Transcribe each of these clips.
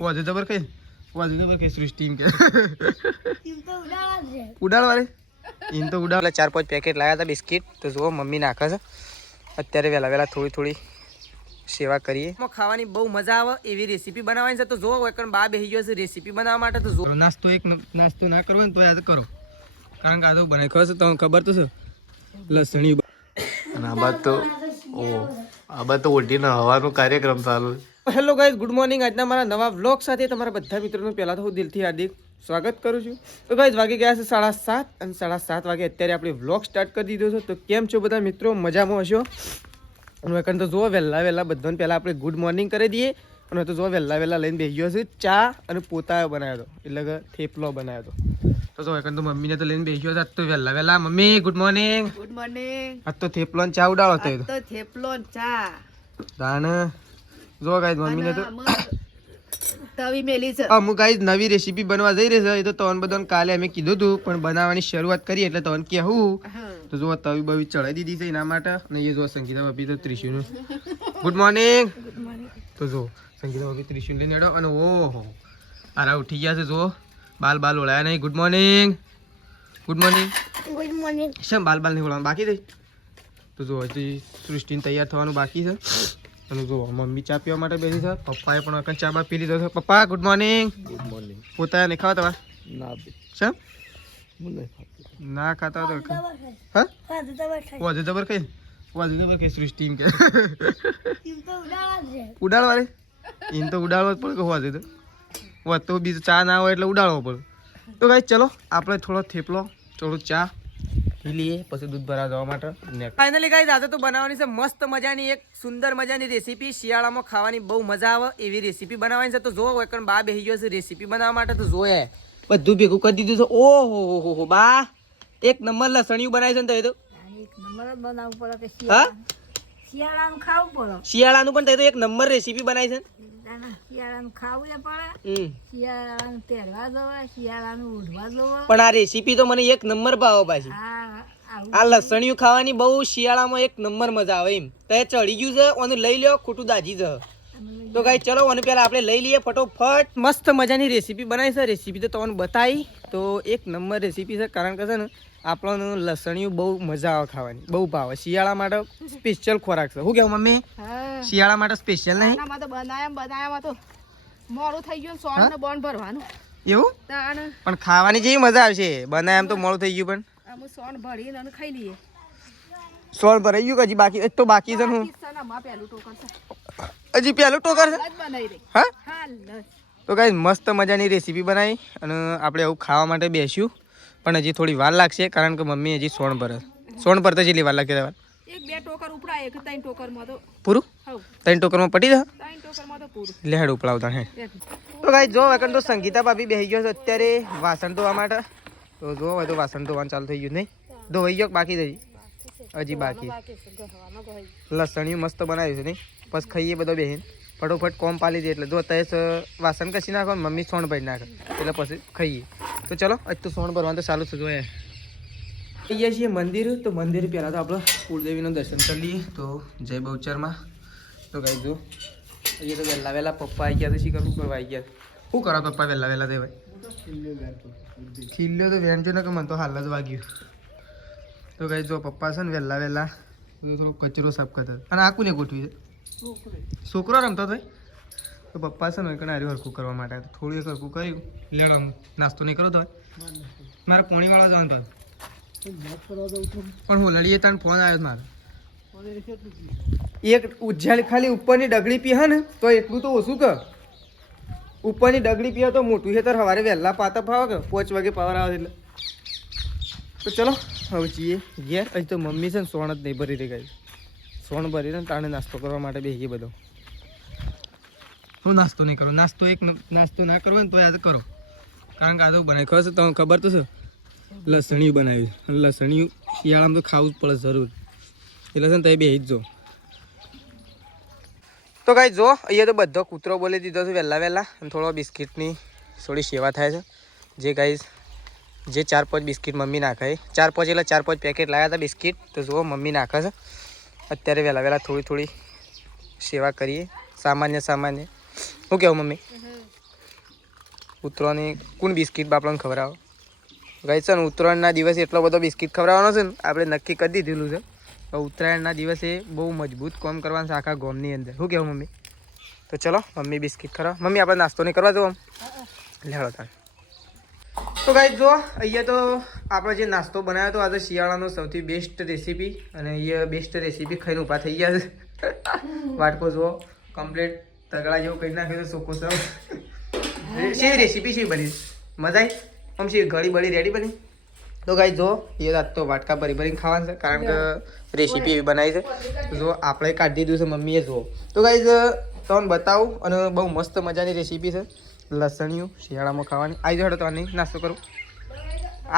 વાજે જબર કઈ સૃષ્ટિ એમ કે ઉડાડવાળી એમ તો ઉડાડ 4-5 પેકેટ લાવ્યા હતા બિસ્કિટ. તો જુઓ મમ્મી નાખે છે અત્યારે વહેલા થોડી સેવા કરીએ. ખાવાની બહુ મજા આવે એવી રેસીપી બનાવવાની છે. તો જો એકણ બા બેસી ગયો છે રેસીપી બનાવવા માટે. તો જો નાસ્તો ના કરવો ને તો યાદ કરો, કારણ કે આ તો બનાવી ખબર છે તમને ખબર તો છે લસણી. અને આ બાદ તો ઓઢીને હવાનો કાર્યક્રમ ચાલુ. Hello guys, good morning. આજના મારા નવા વ્લોગ સાથે તમારા બધા મિત્રોનું પહેલાં તો હું દિલથી હાર્દિક સ્વાગત કરું છું. તો ગાઈઝ વાગી ગયા છે 7:30 અને 7:30 વાગે અત્યારે આપણે વ્લોગ સ્ટાર્ટ કરી દીધો છે. તો કેમ છો બધા મિત્રો? મજામાં હશો? અને એકણ તો જુઓ વહેલા બધાને પહેલાં આપણે ગુડ મોર્નિંગ કરી દઈએ. અને તો જુઓ વહેલા લઈને બેસી ગયો છે ચા અને પોતા બનાવ્યો હતો, એટલે કે થેપલો બનાવ્યો હતો. તો જો એકણ તો મમ્મીને તો લઈને બેસી ગયો હતો. તો વહેલા mummy good morning. Good morning. આજ તો થેપલો ને ચા ઉડાડો હતો. તો થેપલો ને ચા દાણ જો ગાઈઝ મમ્મીને તો તવી મેલી છે. અમુક ગાઈઝ નવી રેસીપી બનવા જઈ રહી છે. એ તો તવન બધાને કાલે અમે કીધું હતું, પણ બનાવવાની શરૂઆત કરી એટલે તવન કહેવું. તો જો તવી બવી ચડાવી દીધી છે એના માટે. અને એ જો સંગીતા ભાભી તો ત્રિશુનું ગુડ મોર્નિંગ. તો જો સંગીતા ભાભી ત્રિશુન લઈને હેડો. અને ઓહો આરા ઉઠી ગયા છે. જો બાલ ઓળાયા નહીં. Good morning. શેમ બાલ નહીં ઓળવાનું બાકી થઈ? તો જો હજી સૃષ્ટિને તૈયાર થવાનું બાકી છે. અને જો મમ્મી ચા પીવા માટે બેસી છે. પપ્પાએ પણ ચા બા પી લીધો છે. પપ્પા ગુડ મોર્નિંગ. પોતા નહીં ખાવા તમારે? શેમ ના ખાતા તો હા વાજે જબર કઈ સૃષ્ટિ એમ કે ઉડાડવાળી એમ તો ઉડાડવો જ પડે. વાજે તો બીજું ચા ના હોય એટલે ઉડાડવો પડે. તો ગાઈસ ચલો આપણે થોડો થેપલો થોડું ચા પી લઈએ, પછી દૂધ ભરા જવા માટે. ફાઇનલી ગાઈસ આજે તો બનાવવાની છે મસ્ત મજાની એક સુંદર મજાની રેસીપી. શિયાળામાં ખાવાની બહુ મજા આવે એવી રેસીપી બનાવવાની છે. તો જો એકણ બા બેસી ગયો છે રેસીપી બનાવવા માટે. તો જોયે બધું ભેગું કરી દીધું છે. ઓહો બા એક નંબર લસણિયું બનાવી છે ને. તો એક નંબર જ બનાવવું પડે કે હા શિયાળાનું ખાવું પડે. શિયાળાનું પણ તો એક નંબર રેસીપી બનાવી છે. શિયાળાનું ખાવું પડે, શિયાળાનું પહેરવા જવા, શિયાળાનું ઉઠવા જવા. પણ આ રેસીપી તો મને એક નંબર ભાવે પાછી. આ લસણિયું ખાવાની બહુ શિયાળામાં એક નંબર મજા આવે એમ. તો એ ચડી ગયું છે ઓનું લઈ લ્યો, ખોટું દાજી છે. તો ગાઈ ચલો ઓનું પહેલા આપણે લઈ લઈએ ફટોફટ. મસ્ત મજાની રેસીપી બનાવી છે. રેસીપી તો તમને બતાવી તો એક નંબર રેસીપી છે, કારણ કે છે ને આપણને લસણિયું બહુ મજા આવે ખાવાની, બહુ ભાવે. શિયાળા માટે સ્પેશિયલ ખોરાક છે. શું કેવું મમ્મી? શિયાળા માટે સ્પેશિયલ નહીં બનાવ્યા તો મોડું થઈ ગયું, સોણ ને બોન ભરવાનું એવું. પણ ખાવાની જેવી મજા આવશે. બનાય એમ તો મોડું થઈ ગયું, પણ સોણ ભરીને ખાઈ લઈએ. સોળ ભરાઈ ગયું હજી બાકી તો બાકી છે. હું હજી પહેલું ટોકર છે. હા તો ગાઈસ મસ્ત મજાની રેસીપી બનાવી અને આપણે આવું ખાવા માટે બેસ્યું. પણ હજી થોડી વાર લાગશે, કારણ કે મમ્મી હજી સોણ ભરે. સોણ ભરતા જેટલી વાર લાગશે તમારે? એક બે ટોકર ઉપડાય, એક ત્રણ ટોકરમાં તો પૂરું. 3 ટોકરમાં પટી જાય. 3 ટોકરમાં તો પૂરું. લેડ ઉપડાવતા હે. તો ગાઈસ જો એકણ તો સંગીતા ભાભી બેસી ગયો છે અત્યારે વાસણ ધોવા માટે. તો જો હવે તો વાસણ ધોવાનું ચાલુ થઈ ગયું નહીં? ધોવાઈ ગયો બાકી થઈ હજી બાકી. લસણિયું મસ્ત બનાવ્યું છે નહીં? બસ ખાઈએ બધો બેહીને ફટોફટ કોમ પાલી દે. એટલે જો અત્યારે વાસણ કસી નાખો, મમ્મી સોણ ભરી નાખે, એટલે પછી ખાઈએ. તો ચલો આજ તો સોણ ભરવાનું તો ચાલુ છે. જોઈએ જઈએ છીએ મંદિર. તો મંદિર પહેલાં તો આપણે કુળદેવીનું દર્શન કરી લઈએ. તો જય બહુચરમાં. તો ગાઈ જો અહીંયા તો વહેલા પપ્પા આવી ગયા તો શી કરવું કરવા આવી ગયા. શું કરો પપ્પા વહેલા તે ભાઈ? ખીલ્યો તો વેણ છે ને કે મને તો હાલ જ વાગ્યું. તો ગાઈ જો પપ્પા છે ને વહેલા થોડો કચરો સાફ કરતા. અને આ કોને ગોઠવી છે? છોકરો રમતો ભાઈ. તો પપ્પા છે ને કણારી હરખું કરવા માટે થોડું એક હરખું કર્યું. લેડો નાસ્તો નહીં કરો તો મારે પોણીવાળા જવાનું તો. પણ હું લડીએ તાને ફોન આવ્યો મારે. એક ઉજ્જાલ ખાલી ઉપરની ડગડી પીહે ને તો એટલું તો ઓછું કે ઉપરની ડગડી પીહે તો મોટું છે. તાર સવારે વહેલા પાતા ફાવે કે 5 વાગે પાવર આવે એટલે. તો ચલો હવે જઈએ ઘેર. અહીં તો મમ્મી છે ને સોણ જ નહીં ભરી રહી ગઈ. સોણ ભરીને તાણે નાસ્તો કરવા માટે બેસીએ બધો. હું નાસ્તો નહીં કરો. નાસ્તો ના કરો ને તો યાદ કરો, કારણ કે આ તો બનાવી ખબર છે તમને ખબર તો છે લસણિયું બનાવ્યું. અને લસણિયું શિયાળામાં તો ખાવું જ પડે જરૂર. એટલે છે ને તમે બેસી જ જો. તો ગાઈ જો અહીંયા તો બધો કૂતરો બોલી દીધો છે વહેલા. અને થોડો બિસ્કિટની થોડી સેવા થાય છે. જે ગાઈઝ જે 4-5 બિસ્કિટ મમ્મી નાખે, 4-5 એટલે 4-5 પેકેટ લાવ્યા હતા બિસ્કિટ. તો જુઓ મમ્મી નાખે છે અત્યારે વહેલા થોડી સેવા કરીએ. સામાન્ય શું કેવું મમ્મી? ઉતરવાની કોણ બિસ્કિટ બાપડાને ખવડાવો ગઈ છે ને ઉત્તરાયણના દિવસે એટલો બધો બિસ્કિટ ખવડાવવાનો છે ને આપણે નક્કી કરી દીધેલું છે તો ઉત્તરાયણના દિવસે બહુ મજબૂત કામ કરવાનું છે આખા ગામની અંદર શું કહેવું મમ્મી તો ચલો મમ્મી બિસ્કિટ ખવડાવો મમ્મી આપણે નાસ્તો નહીં કરવા દો આમ લેવડો તાર તો ગાઈસ જો અહીંયા તો આપણે જે નાસ્તો બનાવ્યો હતો આજે શિયાળાનો સૌથી બેસ્ટ રેસીપી અને અહીંયા બેસ્ટ રેસીપી ખાઈને ઊભા થઈ ગયા છે વાટકો જુઓ કમ્પ્લીટ તગડા જેવું કરી નાખ્યું છે સોકો સૌ શી રેસીપી શી બની મજા આવી આમ શી ઘડી બળી રેડી બની તો ગાઈસ જો એ રાત તો વાટકા ભરી ભરીને ખાવાનું છે કારણ કે રેસીપી એવી બનાવી છે જો આપણે કાઢી દીધું છે મમ્મીએ જુઓ તો ગાઈસ તમને બતાવું અને બહુ મસ્ત મજાની રેસીપી છે લસણિયું શિયાળામાં ખાવાની આવી જાડો તો આની નાસ્તો કરું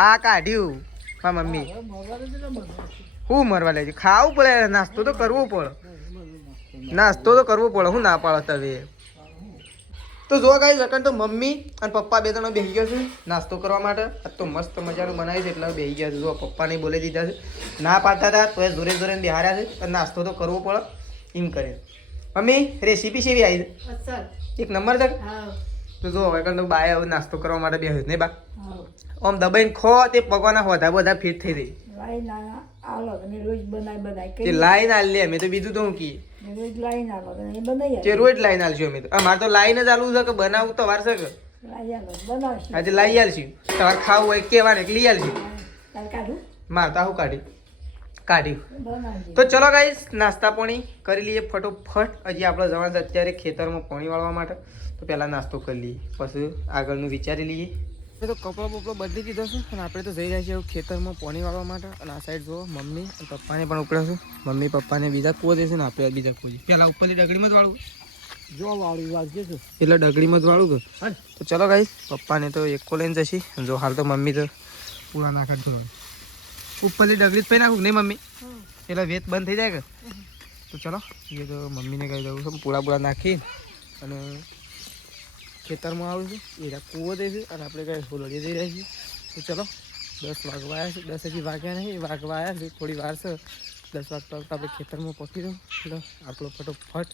આ કાઢ્યું હા મમ્મી હું મરવા લેજે ખાવું પડે નાસ્તો તો કરવો પડે નાસ્તો તો કરવો પડે હું ના પાડો તવે તો જો ગાઈસ લકન તો મમ્મી અને પપ્પા બે જણા બેસી ગયા છે નાસ્તો કરવા માટે આજ તો મસ્ત મજાનું બનાવી છે એટલે બેસી ગયા છે જો પપ્પાને બોલી દીધા છે ના પાડતા હતા તો એ જોરે જોરે બિહાર્યા છે અને નાસ્તો તો કરવો પડે એમ કરે મમ્મી રેસીપી સેવી આવી છે એક નંબર છે તો જો હવે તો બાય હવે નાસ્તો કરવા માટે બેસ્યો નહીં બા આમ દબાઈને ખો તે પગવાના હોતા બધા ફિટ થઈ રહી તે લાઈન આલ લે અમે તો બીજું તો હું કીએ રોજ લાઈન આલશું અમે તો અમારે તો લાઈન જ આલવું છે કે બનાવવું તો વાર છે કે આજે લાઈ આલશું તમારે ખાવું હોય કેવાને લઈ આલશું મારતા હું કાઢ્યું તો ચલો ગાઈસ નાસ્તા પાણી કરી લઈએ ફટોફટ હજી આપણે જવાનું છે અત્યારે ખેતરમાં પાણી વાળવા માટે તો પહેલાં નાસ્તો કરી લઈએ પછી આગળનું વિચારી લઈએ તો કપડો બપડો બદલી દીધો છે અને આપણે તો જઈ રહ્યા છીએ ખેતરમાં પાણી વાળવા માટે અને આ સાઈડ જુઓ મમ્મી અને પપ્પાને પણ ઉપડે છે મમ્મી પપ્પાને બીજા કૂવો દેશે ને આપણે બીજા કૂવો પહેલાં ઉપરની ડગડીમાં જ વાળું જો વાળું વાળજે છે એટલે ડગડીમાં જ વાળું કે તો ચલો ગાઈસ પપ્પાને તો એકો લઈને જશે જો હાલ તો મમ્મી તો પૂરા નાખા ધોરણ ઉપરની ડગડી જ પી નાખું નહીં મમ્મી એટલે વેત બંધ થઈ જાય કે તો ચલો એ તો મમ્મીને કહી દઉં છું પૂરા નાખી અને ખેતરમાં આવું છું એ કૂવો દે છે અને આપણે કઈ હોલડી જઈ રહ્યા છીએ તો ચલો 10 વાગવા આવ્યા છે 10 હજી વાગ્યા નહીં વાગવા આવ્યા છે થોડી વાર છે 10 વાગતા વખતે આપણે ખેતરમાં પહોંચી દઉં એટલે આપણો ફટોફટ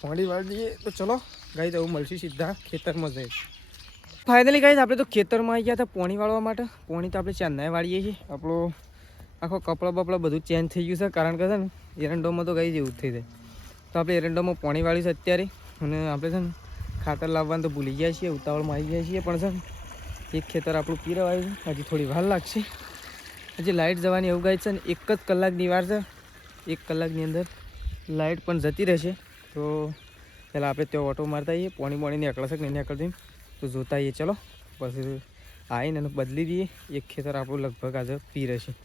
પાણી વાળી દઈએ તો ચલો ગાઈ જવું મળશું સીધા ખેતરમાં જઈએ ફાઇનલી ગાઈ આપણે તો ખેતરમાં આવી ગયા હતા પાણી વાળવા માટે પાણી તો આપણે ચાંદાએ વાળીએ છીએ આપણો આખો કપડો બપડો બધું ચેન્જ થઈ ગયું છે કારણ કે છે ને એરંડોમાં તો ગઈ જેવું જ થઈ જાય તો આપણે એરંડોમાં પાણી વાળી છે અત્યારે અને આપણે છે ને ખાતર લાવવાનું તો ભૂલી ગયા છીએ ઉતાવળમાં આવી ગયા છીએ પણ છે ને એક ખેતર આપણું પીરવાયું છે હજી થોડી વાર લાગશે હજી લાઇટ જવાની એવું ગાય છે ને 1 જ કલાકની વાર છે 1 કલાકની અંદર લાઇટ પણ જતી રહેશે તો પહેલાં આપણે ત્યાં ઓટો મારતા આવીએ પાણી નીકળશે કે નહીં નીકળતી તો જોતા આવીએ ચલો પછી આવીને એને બદલી દઈએ એક ખેતર આપણું લગભગ આજે પી રહેશે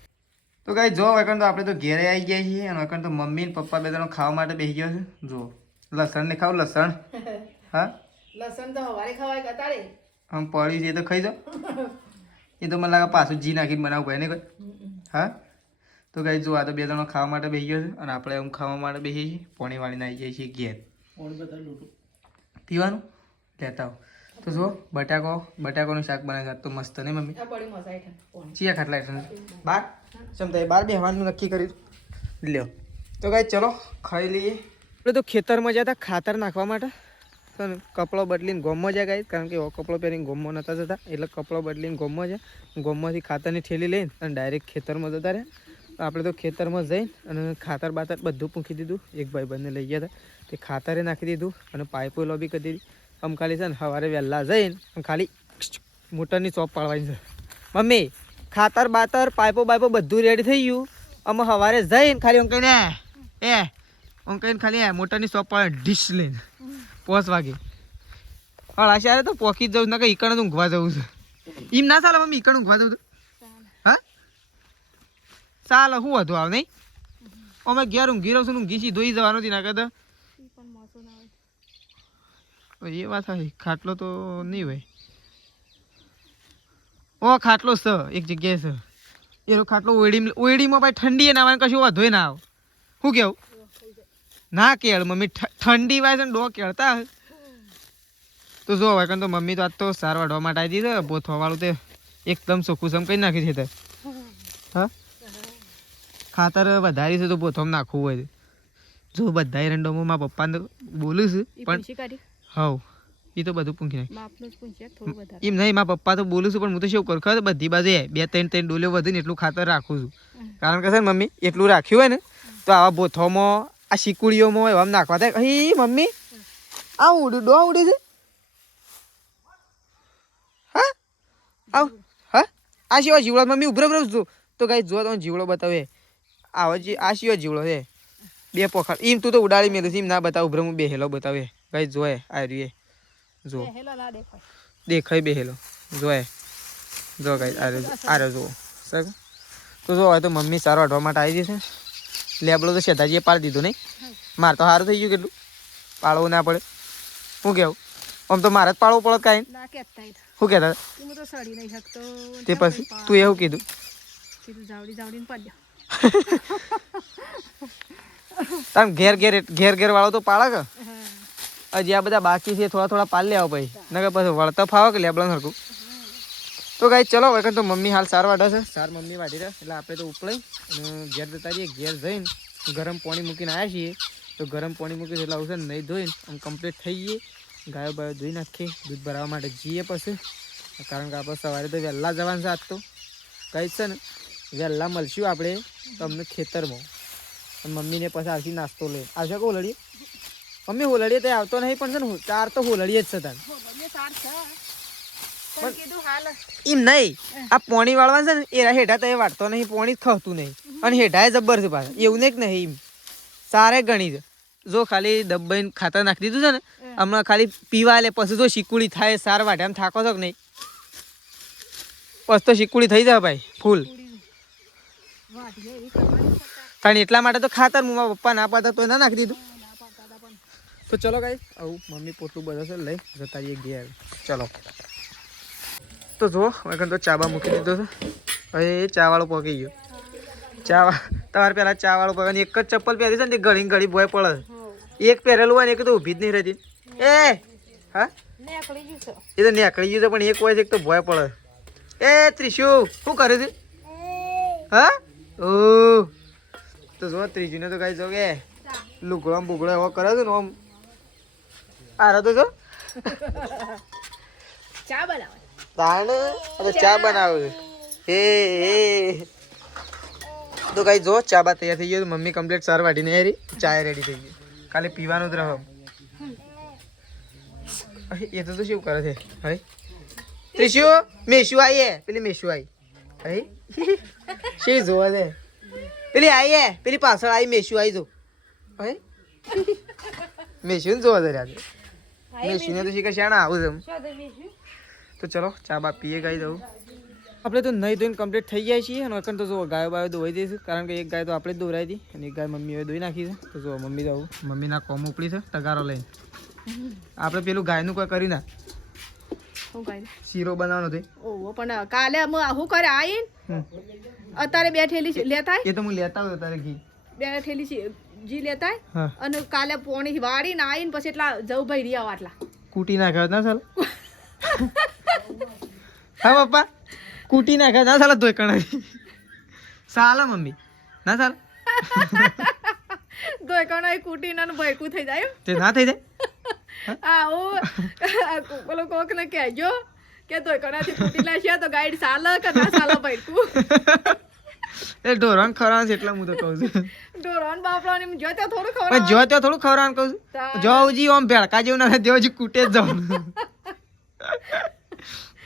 તો ગાય જો વખત તો આપણે તો ઘેરે આવી ગયા છીએ અને વખત તો મમ્મી ને પપ્પા બે જણા ખાવા માટે બેસી ગયા છે જો લસણ ને ખાવ લસણ હા લસણ તો હવારે ખવાય કતારે આમ પડી છે તો ખાઈ જાઓ એ તો મને લાગે પાછું જી નાખીને બનાવવું પડે ને કોઈ હા તો ગાઈ જો આ તો બે જણા ખાવા માટે બેસી ગયો છે અને આપણે આમ ખાવા માટે બેસીએ છીએ પાણી વાળીને આવી જઈએ છીએ ઘેર પીવાનું લેતા આવો તો જો બટાકાનું શાક બનાવ્યું તો મસ્ત નહીં મમ્મી ચિયા ખાટલા બાર સમજાય બાર બેહવાનું નક્કી કર્યું લ્યો તો ગાઈ ચલો ખાઈ લઈએ આપણે તો ખેતરમાં ગયા હતા ખાતર નાખવા માટે કપડો બદલીને ગોમમાં જાય ગાઈ કારણ કે એવો કપડો પહેરીને ગોમમાં નહોતા જતા એટલે કપડો બદલીને ગોમમાં જાય ગોમમાંથી ખાતરની થેલી લઈને અને ડાયરેક્ટ ખેતરમાં જતા રહ્યા આપણે તો ખેતરમાં જઈને અને ખાતર બાતર બધું પૂંખી દીધું એક ભાઈ બંને લઈ ગયા હતા તે ખાતરે નાખી દીધું અને પાઇપો લોબી કરી દીધી આમ ખાલી છે ને સવારે વહેલા જઈને આમ ખાલી મોટરની ચોપ પાડવાની છે મમ્મી ખાતર બાતર પાઇપો બાઇપો બધું રેડી થઈ ગયું અમે સવારે જઈને ખાલી આમ કહીને આમ કહીને ખાલી મોટરની ચોપ પાડે ડીશ લઈને 5 વાગે અળાશિયારે તો પોકી જ જવું ના કે ઈકણ ઊંઘવા જવું છે એમ ના ચાલે મમ્મી ઈકણ ઊંઘવા જવું હા ચાલે શું હતું આવ નહીં અમે ઘેર ઊંઘી રહું છું ઊંઘી સીધો જવાનું હતી ના કહેતા એ વાત થાય ખાટલો તો નહીં હોય ઓ ખાટલો છે એક જગ્યાએ છે એનો ખાટલો ઓયડીમાં ભાઈ ઠંડી ના આવે કશું વધોય ના આવ શું કેવું ના કેળ મમ્મી ઠંડી વાય છે ને ડો કેળતા તો જો હવે તો મમ્મી તો આજ તો સાર વાઢવા માટે આવી દીધો બોથવાવાળું તે એકદમ ચોખ્ખું સમ કઈ નાખી છે હા ખાતર વધારી છે તો બોથવામાં નાખવું હોય જો બધા એરંડોમાં મારા પપ્પાને બોલું છું પણ હવ એ તો બધું પૂંખી નાખ માપનું જ પૂંછે થોડું વધારે એમ નહીં મારા પપ્પા તો બોલું છું પણ હું તો શું કરું ખબર બધી બાજુ 2-3 ડોલીઓ વધુ ને એટલું ખાતર રાખું છું કારણ કે છે ને મમ્મી એટલું રાખ્યું હોય ને તો આવા બોથોમાં આ શીકુડીઓમાં એવા નાખવા થાય હી મમ્મી આ ઉડી છે હા આવ હા આ સિવાય જીવડો મમ્મી ઉભરો છું તો ગાઈ જો તમે જીવડો બતાવે આવો આ સિવાય જીવડો છે 2 પોખા એમ તું તો ઉડાડી મેલું છે એમ ના બતાવ ઉભરો હું બેહેલો બતાવે ગાઈ જોએ આ રીએ જો દેખાય બેહેલો જોએ જો ગાઈ આ જો સર તો જો હવે તો મમ્મી સારો હટવા માટે આવી જશે લેબડો તો શેતાજીએ પાડી દીધો નહીં મારે તો સારું થઈ ગયું કેટલું પાળવું ના પડે શું કેવું આમ તો મારે જ પાળવું પડે કાંઈ શું કહેતા તે પછી તું એવું કીધું તાર ઘેર વાળો તો પાળે કે હજી આ બધા બાકી છે થોડા પાલ લેવા પછી નકર પછી વળતા ફાવો કે લેબડા સરખું તો ગાઈ ચલો વખત તો મમ્મી હાલ સાર વાટે છે સાર મમ્મી વાટી રહે એટલે આપણે તો ઉપલાઈ અને ઘેર જતા રહીએ ઘેર જઈને ગરમ પાણી મૂકીને આવ્યા છીએ તો ગરમ પાણી મૂકીને એટલે આવશે ને નહીં ધોઈને આમ કમ્પ્લીટ થઈ જઈએ ગાયો બાયો ધોઈ નાખીએ દૂધ ભરાવવા માટે જઈએ પછી કારણ કે આપણે સવારે તો વહેલા જવાનું છે આજ તો કંઈ છે ને વહેલા મળશું આપણે તમને ખેતરમાં અને મમ્મીને પછી આવતી નાસ્તો લે આવશે કે હોલડીએ મમ્મી હોલડીએ તો આવતો નહીં પણ છે ને ચાર તો હોલડીએ જ છે તાર એમ નહીં આ પોણી વાળવાનું છે ને એના હેઠા તો એ વાટતો નહીં પોણી જ ખાતું નહીં અને હેઠા જબ્બર છે પાછા એવું નહીં કે નહીં એમ સારે ગણી છે જો ખાલી દબાઈને ખાતર નાખી દીધું છે ને હમણાં ખાલી પીવા લે પછી જો શીકુડી થાય સાર વાટે આમ થાકો છો કે નહીં પછી તો શીકુડી થઈ જાય ભાઈ ફૂલ કારણ એટલા માટે તો ખાતર હું મારા પપ્પા ના પાડતા તો ના નાખી દીધું તો ચલો ગાઈ આવું મમ્મી પોટલું બધા છે લઈ જતા રહીએ ઘેર ચલો તો જો વખત તો ચાબા મૂકી દીધો છે હવે એ ચાવાળો પકી ગયો તમારે પેલા ચાવાળો પકડી એક જ ચપ્પલ પહેરી છે ને ઘડી ઘડી ભોય પડે એક પહેરેલું હોય ને એક તો ઊભી જ નહીં રહેતી એ હા એ તો નીકળી ગયું છે પણ એક હોય છે એક તો ભોય પડે એ ત્રિશુ શું કરે છે હા ઓ તો જો ત્રીજુને તો કઈ જો કે લુગડો બુગડો એવો કરે છે ને આમ આરો તો જો ચા બનાવે ચા બનાવે છે એ તો કઈ જો ચા બા તૈયાર થઈ ગયો મમ્મી કમ્પ્લીટ સાર વાટીને એરી ચા રેડી થઈ ગઈ ખાલી પીવાનું જ રહો એ તો શું કરે છે હવે ત્રિશુ મેશુ આવીએ પેલી મેશુ આવી હે શી જોવા છે પેલી આવીએ પેલી પાછળ આવી મેશુ આવી જો હે મેશુ ને જોવા છે મેશુ ને તો શીખે શાણા આવું છે તો ચલો ચા બા પીએ ગાઈ દઉં આપણે તો નહીં ધોઈને કમ્પ્લીટ થઈ ગયા છીએ અને વખત તો જો ગાયો બાયો ધોઈ દઈશું કારણ કે એક ગાય તો આપણે જ દોરાઈ હતી અને એક ગાય મમ્મીએ ધોઈ નાખી છે તો જો મમ્મી તો મમ્મીના કોમ ઉપડી છે તગારો લઈને આપણે પેલું ગાયનું કોઈ કરી ના શીરો બનાવવાનો છે ઓહો પણ કાલે અમે શું કરે આઈન અત્યારે 2 થેલી લેતા એ તો હું લેતા આવ્યો તારે ઘી 2 થેલી જી લેતા અને કાલે પોણી વાળીને આઈન પછી એટલા જવું ભાઈ રહ્યા આટલા કૂટી નાખ્યા ના ચાલ હા પપ્પા કૂટી નાખ્યા ના ચાલ ધોઈ કણાવી ચાલે મમ્મી ના ચાલ ધોઈ કણાવી કૂટીને ભયકું થઈ જાય તે ના થઈ જાય પેલો કોક ને કહેજો કે ધોઈ કણાથી કૂટી લાગ્યા તો ગાઈડ ચાલે કે ના ચાલે ભયકું એ ઢોરણ ખવડાવવાનું છે એટલે હું તો કહું છું ઢોરણ બાપડાને જો ત્યાં થોડું ખવડાવવાનું કહું છું જો જી ઓમ ભેળકા જેવું ના દેવ જી કૂટે જ જાઉં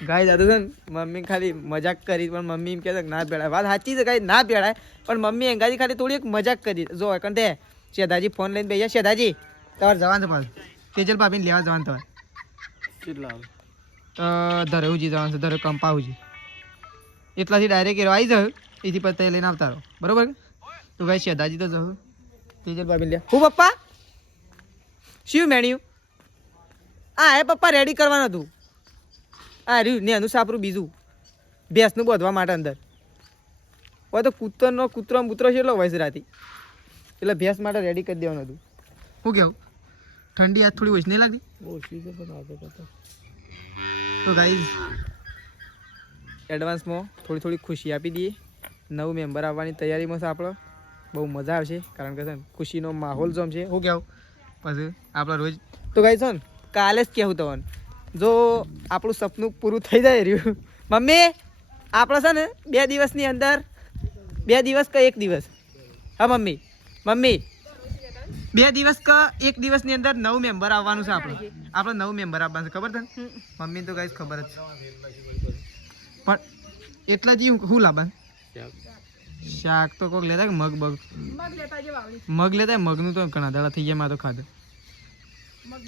ગાય દાદુ છે ને મમ્મી ખાલી મજાક કરી પણ મમ્મી એમ કહેતા ના ભેળાય વાત સાચી છે ગાય ના ભેળાય પણ મમ્મી એંગાજી ખાલી થોડી એક મજાક કરી જો એકન તે શેધાજી ફોન લઈને બેસ્યા શેધાજી તમારે જવાનું છે પાછું કેજલ ભાભીને લેવા જવાનું તમારે કેટલા ધરેવજી જવાનું છે ધરે કંપાવજી એટલાથી ડાયરેક્ટ એરો આવી જાવ એથી પછી લઈને આવતા રહો બરોબર તો ગાય શેધાજી તો જવું કેજલ ભાભીને લે હું પપ્પા શું મેણ્યું હા એ પપ્પા રેડી કરવાનું હતું આ રહ્યું ને એનું સાપરું બીજું ભેંસનું બોધવા માટે અંદર હોય તો કૂતરો છે એટલો વયસ રાતી એટલે ભેંસ માટે રેડી કરી દેવાનું હતું શું કેવું ઠંડી આજ થોડી ઓછી નહીં લાગતી ઓછી છે પણ તો ગાઈઝ એડવાન્સમાં થોડી ખુશી આપી દઈએ નવું મેમ્બર આવવાની તૈયારીમાં છે આપણે બહુ મજા આવશે કારણ કે છે ને ખુશીનો માહોલ જોમ છે શું કહેવું પછી આપણે રોજ તો ગાઈઝ છે ને કાલે જ કહેવું તમને જો આપણું સપનું પૂરું થઈ જાય રહ્યું મમ્મી આપણે છે ને 2 દિવસની અંદર 2 દિવસ કે 1 દિવસ હા મમ્મી 2 દિવસ કે 1 દિવસની અંદર 9 મેમ્બર આવવાનું છે આપણે 9 મેમ્બર આવવાનું છે ખબર તને મમ્મી તો ગાઈસ ખબર જ છે પણ એટલા જ શું લાવવાનું શાક તો કોક લેતા કે મગ લેતા મગનું તો ઘણા દાડા થઈ જાય મારે તો ખાધે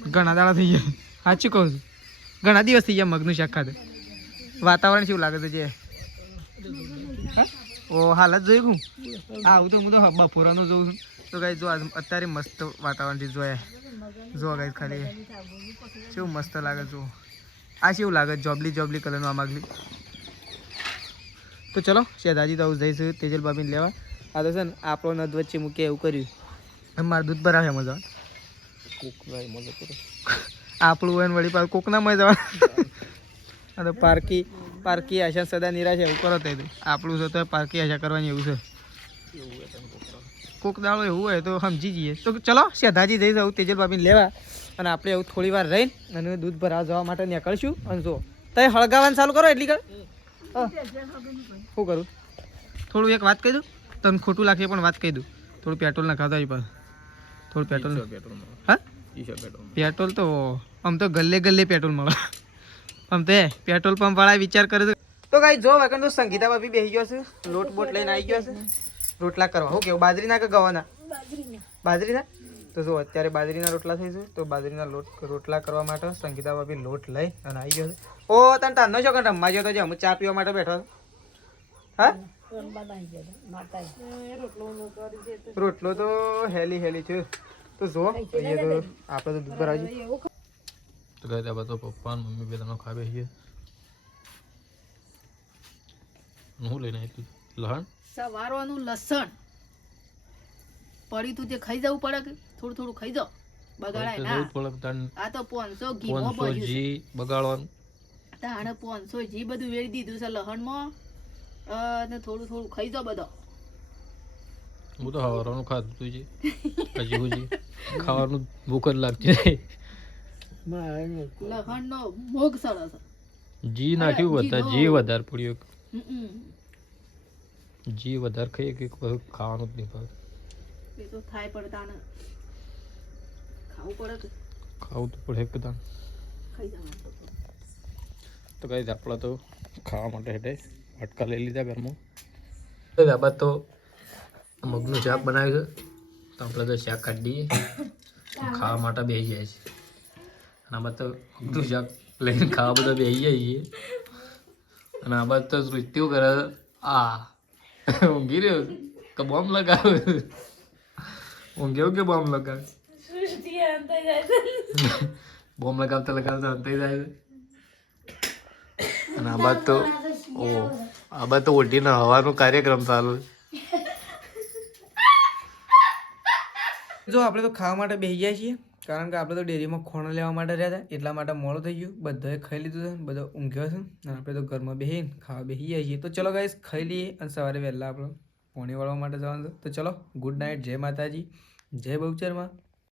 ઘણા દાડા થઈ જાય સાચું કહું છું ઘણા દિવસ થઈ ગયા મગનું શાક ખાધે વાતાવરણ શું લાગે છે જે ઓ હાલત જોઈ આવું તો હું તો બપોરાનું જોઉં છું તો ગાઈ જો અત્યારે મસ્ત વાતાવરણથી જોયા જો ગાઈ ખાલી કેવું મસ્ત લાગે જો આ કેવું લાગે જોબલી કલરનું આ માગલી તો ચલો શેદાજી તો જઈશું તેજલ બાબીને લેવા આ તો છે ને આપણો નદ વચ્ચે મૂકે એવું કર્યું મારે દૂધ ભરાવે મજા આપણું હોય ને વળી પાછું કોકના મજા આ તો પારકી આશા સદા નિરાશા એવું કરો તો આપણું છે તો પારકી આશા કરવાની એવું છે કોક દાડો એવું હોય તો સમજી જઈએ તો ચલો શેધાજી જઈ જાઉં તેજલ બાબીને લેવા અને આપણે એવું થોડી વાર રહીને અને દૂધ ભરાવા જવા માટે નીકળશું અને જો તમે હળગાવાનું ચાલુ કરો એટલી કર શું કરું થોડું એક વાત કહી દઉં તમને ખોટું લાગે પણ વાત કહી દઉં થોડું પેટ્રોલ ના ખાતા પાસે થોડું પેટ્રોલ હા પેટ્રોલ તો આમ તો ગલ્લે પેટ્રોલ મળે આમ તો પેટ્રોલ પંપ વાળા વિચાર કરે તો કાંઈ જો વગર તો સંગીતા ભાભી બેસી ગયો છે લોટ બોટ લઈને આવી ગયો છે રોટલા કરવા શું કેવું બાજરીના કે ગવાના બાજરીના તો જો અત્યારે બાજરીના રોટલા થઈશું તો બાજરીના રોટલા કરવા માટે સંગીતા ભાભી લોટ લઈ અને આવી ગયો છે ઓ તને તારનો છો કે રમવા ગયો તો જે હું ચા પીવા માટે બેઠો હા રોટલો તો હેલી છે તો જો અહીંયા તો આપણે તો દૂધ પર આવી તો કહે ત્યાં બધો પપ્પા મમ્મી બે તમે ખાવે છીએ હું લઈને આવી લહણ સવારવાનું લસણ પડી તું તે ખાઈ જવું પડે કે થોડું ખાઈ જાવ બગાડાય ના આ તો 500 ઘી માં જી બગાડવાનું તાણે 500 જી બધું વેરી દીધું છે લહણમાં અને થોડું ખાઈ જાવ બધો હું તો હવારનું ખાધું તું છે હજી ખાવાનું ભૂખ જ લાગતી લહણનો મોગ સરસ જી નાખ્યું વધારે પડ્યું જી વધારે ખાઈએ કે ખાવાનું જ નહીં ભાવે એ તો થાય પડે તાણે ખાવું પડે ખાવું તો પડે એકદમ ખાઈ જવાનું તો કઈ આપણે તો ખાવા માટે હેઠે વાટકા લઈ લીધા ઘરમાં બાબા તો મગનું શાક બનાવ્યું છે તો આપણે તો શાક કાઢી દઈએ ખાવા માટે બેસી જાય છે અને આ બાદ તો મગનું શાક લઈને ખાવા બધા બેસી જાય છીએ અને આ બાદ તો મૃત્યુ કરે આ ઊંઘી રહ્યો કે બોમ્બ લગાવે ઊંઘ્યો કે બોમ્બ લગાવે બોમ્બ લગાવતા અંતાઈ જાય છે અને આ બાદ તો ઓઢીને હવાનો કાર્યક્રમ ચાલુ જો આપણે તો ખાવા માટે બેસી ગયા છીએ કારણ કે આપણે તો ડેરીમાં ખોણો લેવા માટે રહ્યા હતા એટલા માટે મોડું થઈ ગયું બધાએ ખાઈ લીધું છે બધો ઊંઘ્યો છે અને આપણે તો ઘરમાં બેસીને ખાવા બેસી ગયા છીએ તો ચલો ગાઈસ ખાઈ લઈએ અને સવારે વહેલા આપણે પોણી વાળવા માટે જવાનું છે તો ચલો ગુડ નાઇટ જય માતાજી જય બહુચરમાં